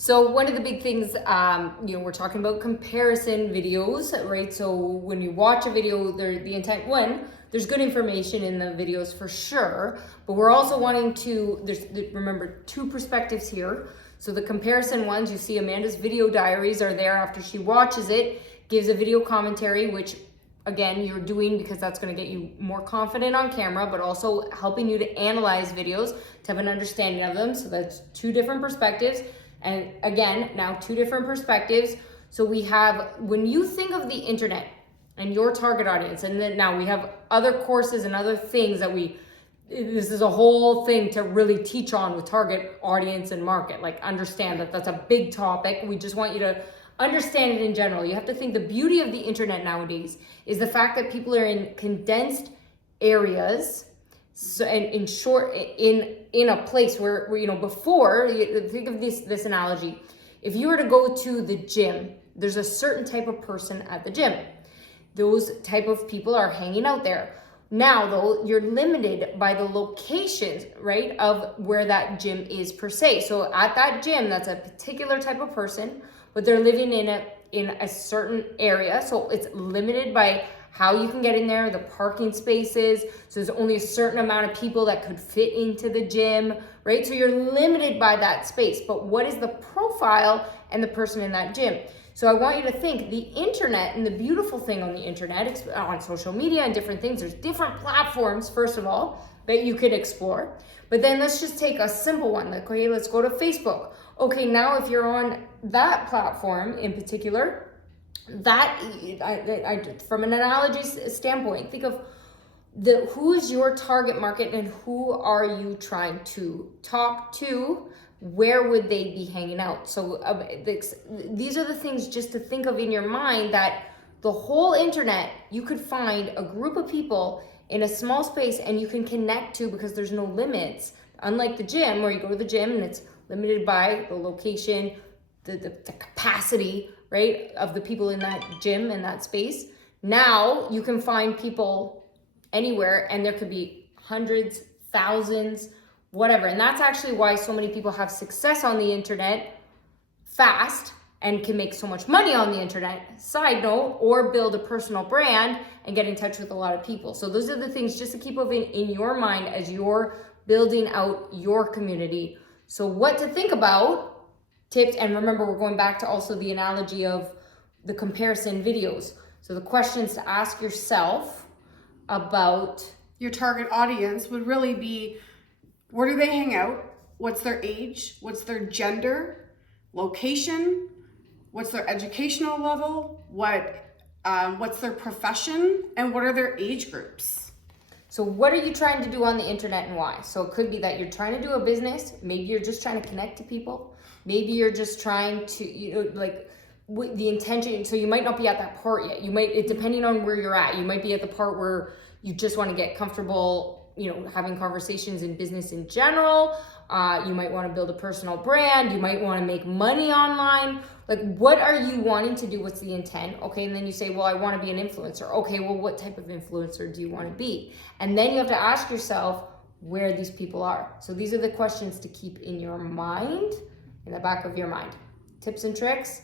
So one of the big things, we're talking about comparison videos, right? So when you watch a video, the intent, there's good information in the videos for sure, but we're also wanting to, remember, two perspectives here. So the comparison ones, you see Amanda's video diaries are there after she watches it, gives a video commentary, which again, you're doing because that's going to get you more confident on camera, but also helping you to analyze videos, to have an understanding of them. So that's two different perspectives. And again, now two different perspectives. So we have, when you think of the internet and your target audience, and then now we have other courses and other things that this is a whole thing to really teach on with target audience and market. Like, understand that that's a big topic. We just want you to understand it in general. You have to think the beauty of the internet nowadays is the fact that people are in condensed areas. So, and in a place where before, think of this analogy. If you were to go to the gym, there's a certain type of person at the gym. Those type of people are hanging out there. Now, though, you're limited by the locations, right, of where that gym is per se. So at that gym, that's a particular type of person, but they're living in a certain area. So it's limited by how you can get in there, the parking spaces. So there's only a certain amount of people that could fit into the gym, right? So you're limited by that space. But what is the profile and the person in that gym? So I want you to think the internet, and the beautiful thing on the internet, on social media and different things, there's different platforms, first of all, that you could explore. But then let's just take a simple one. Like, okay, let's go to Facebook. Okay, now if you're on that platform in particular, that from an analogy standpoint, think of who is your target market and who are you trying to talk to? Where would they be hanging out? So these are the things just to think of in your mind, that the whole internet, you could find a group of people in a small space and you can connect to, because there's no limits. Unlike the gym, where you go to the gym and it's limited by the location, the capacity, right, of the people in that gym and that space. Now you can find people anywhere, and there could be hundreds, thousands, whatever. And that's actually why so many people have success on the internet fast and can make so much money on the internet, side note, or build a personal brand and get in touch with a lot of people. So those are the things just to keep in your mind as you're building out your community. So what to think about, tips, and remember, we're going back to also the analogy of the comparison videos. So the questions to ask yourself about your target audience would really be, where do they hang out? What's their age? What's their gender? Location? What's their educational level? What's their profession? And what are their age groups? So what are you trying to do on the internet and why? So it could be that you're trying to do a business. Maybe you're just trying to connect to people. Maybe you're just trying to, with the intention. So you might not be at that part yet. You might, depending on where you're at, you might be at the part where you just want to get comfortable, having conversations in business in general. You might want to build a personal brand. You might want to make money online. Like, what are you wanting to do? What's the intent? Okay, and then you say, well, I want to be an influencer. Okay, well, what type of influencer do you want to be? And then you have to ask yourself where these people are. So these are the questions to keep in your mind, in the back of your mind. Tips and tricks,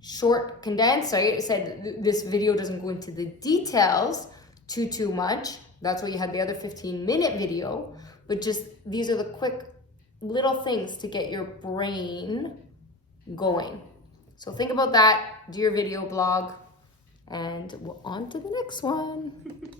short, condensed. So I said this video doesn't go into the details too much. That's why you had the other 15-minute video, but just these are the quick little things to get your brain going. So think about that, do your video blog, and we're on to the next one.